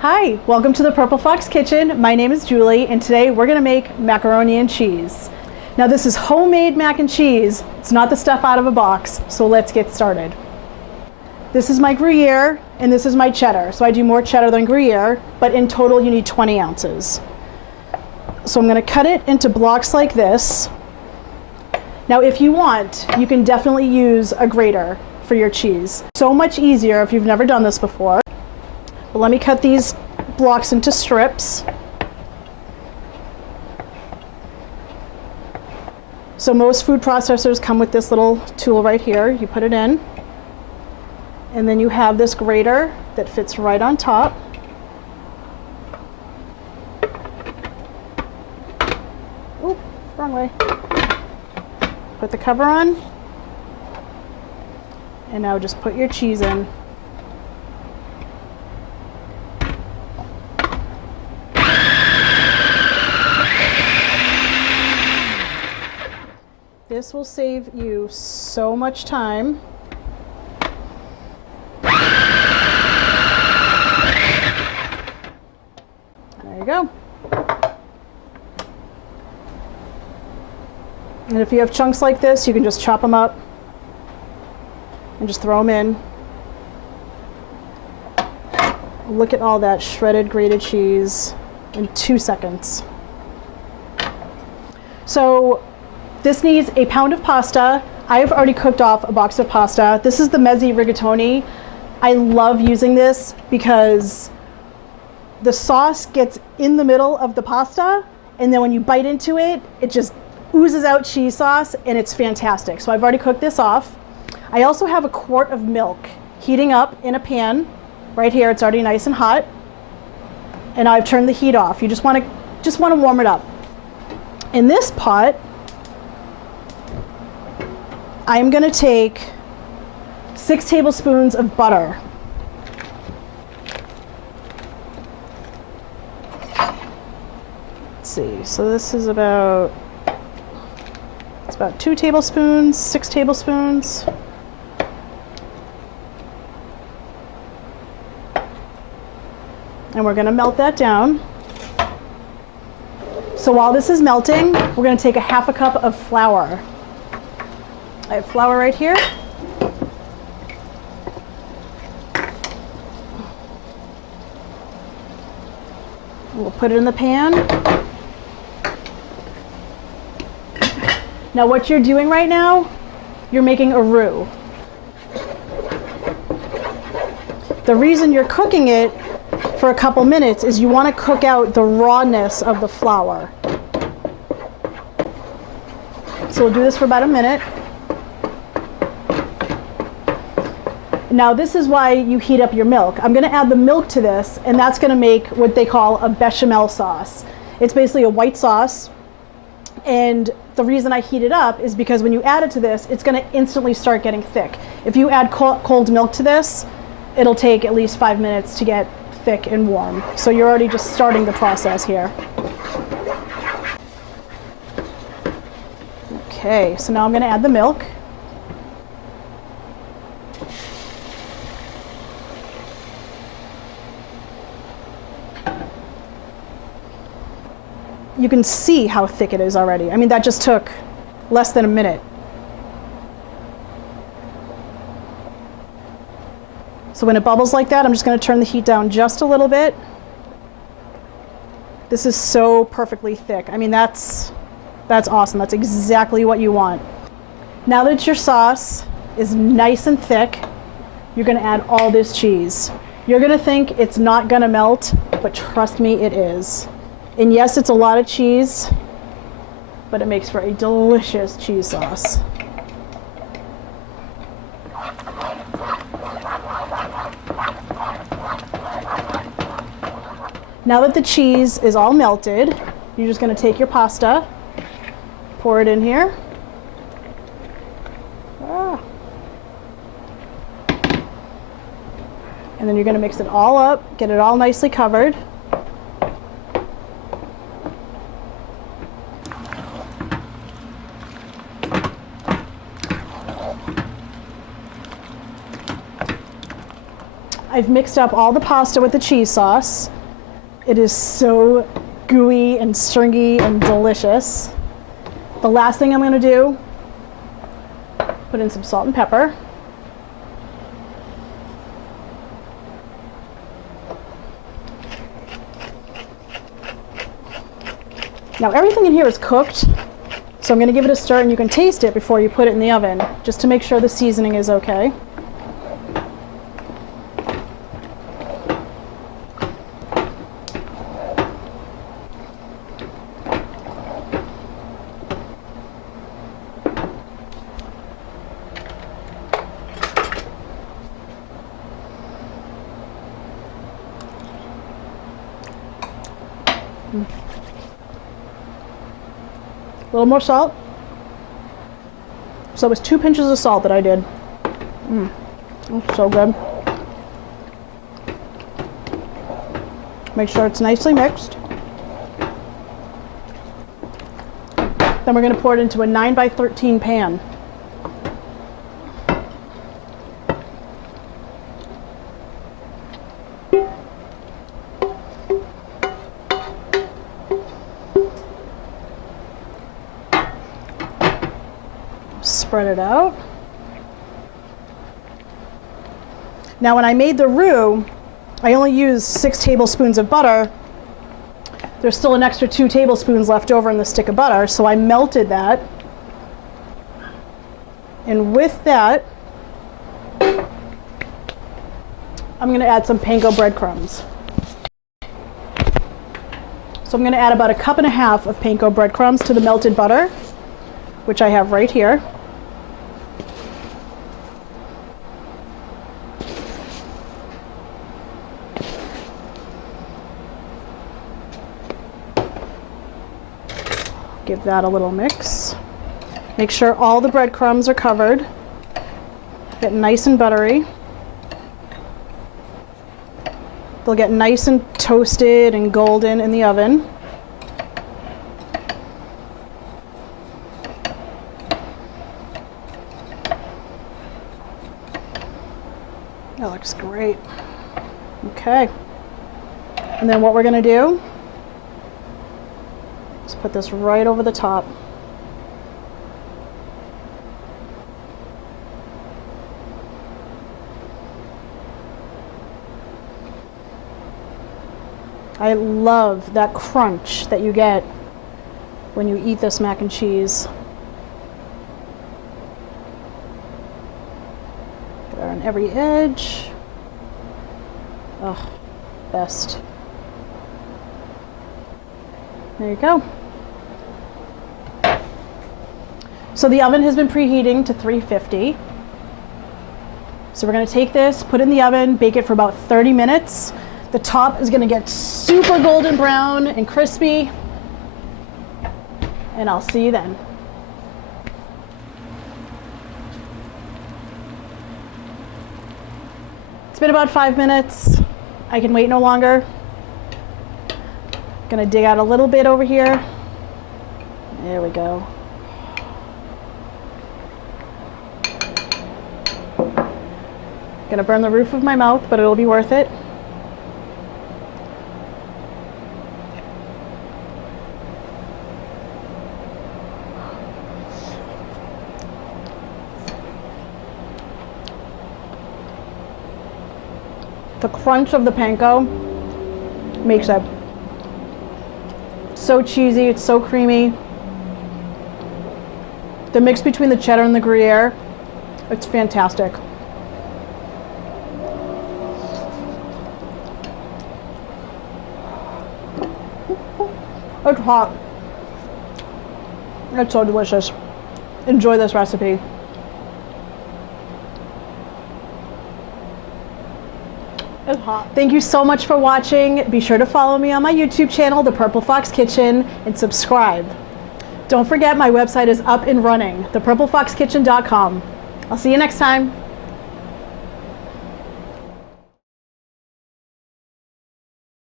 Hi, welcome to the Purple Fox Kitchen. My name is Julie, and today we're gonna make macaroni and cheese. Now this is homemade mac and cheese. It's not the stuff out of a box, so let's get started. This is my Gruyere, and this is my cheddar. So I do more cheddar than Gruyere, but in total you need 20 ounces. So I'm gonna cut it into blocks like this. Now if you want, you can definitely use a grater for your cheese. So much easier if you've never done this before. But let me cut these blocks into strips. So most food processors come with this little tool right here. You put it in, and then you have this grater that fits right on top. Oop, wrong way. Put the cover on, and now just put your cheese in. This will save you so much time. There you go. And if you have chunks like this, you can just chop them up and just throw them in. Look at all that shredded grated cheese in 2 seconds. So this needs a pound of pasta. I have already cooked off a box of pasta. This is the mezzi rigatoni. I love using this because the sauce gets in the middle of the pasta, and then when you bite into it, it just oozes out cheese sauce, and it's fantastic. So I've already cooked this off. I also have a quart of milk heating up in a pan right here. It's already nice and hot, and I've turned the heat off. You just want to warm it up. In this pot, I'm going to take 6 tablespoons of butter. Let's see, so this is about 2 tablespoons, 6 tablespoons. And we're going to melt that down. So while this is melting, we're going to take a half a cup of flour. I have flour right here. We'll put it in the pan. Now what you're doing right now, you're making a roux. The reason you're cooking it for a couple minutes is you want to cook out the rawness of the flour. So we'll do this for about a minute. Now this is why you heat up your milk. I'm going to add the milk to this, and that's going to make what they call a bechamel sauce. It's basically a white sauce, and the reason I heat it up is because when you add it to this, it's going to instantly start getting thick. If you add cold milk to this, it'll take at least 5 minutes to get thick and warm. So you're already just starting the process here. Okay, so now I'm going to add the milk. You can see how thick it is already. I mean, that just took less than a minute. So when it bubbles like that, I'm just going to turn the heat down just a little bit. This is so perfectly thick. I mean, that's awesome. That's exactly what you want. Now that your sauce is nice and thick, you're going to add all this cheese. You're going to think it's not going to melt, but trust me, it is. And yes, it's a lot of cheese, but it makes for a delicious cheese sauce. Now that the cheese is all melted, you're just going to take your pasta, pour it in here. And then you're going to mix it all up, get it all nicely covered. I I've mixed up all the pasta with the cheese sauce. It is so gooey and stringy and delicious. The last thing I'm going to do, put in some salt and pepper. Now everything in here is cooked, so I'm going to give it a stir, and you can taste it before you put it in the oven, just to make sure the seasoning is okay. A little more salt. So it was 2 pinches of salt that I did. It's so good. Make sure it's nicely mixed. Then we're going to pour it into a 9x13 pan. Spread it out. Now when I made the roux, I only used 6 tablespoons of butter. There's still an extra 2 tablespoons left over in the stick of butter, so I melted that. And with that, I'm going to add some panko breadcrumbs. So I'm going to add about 1.5 cups of panko breadcrumbs to the melted butter, which I have right here. Give that a little mix. Make sure all the breadcrumbs are covered. Get nice and buttery. They'll get nice and toasted and golden in the oven. That looks great. Okay. And then what we're going to do, put this right over the top. I love that crunch that you get when you eat this mac and cheese. Get it on every edge. Oh, best. There you go. So the oven has been preheating to 350. So we're going to take this, put it in the oven, bake it for about 30 minutes. The top is going to get super golden brown and crispy. And I'll see you then. It's been about 5 minutes. I can wait no longer. Gonna dig out a little bit over here. There we go. Gonna burn the roof of my mouth, but it'll be worth it. The crunch of the panko makes it so cheesy, it's so creamy. The mix between the cheddar and the Gruyere, it's fantastic. It's hot. It's so delicious. Enjoy this recipe. It's hot. Thank you so much for watching. Be sure to follow me on my YouTube channel, The Purple Fox Kitchen, and subscribe. Don't forget, my website is up and running, thepurplefoxkitchen.com. I'll see you next time.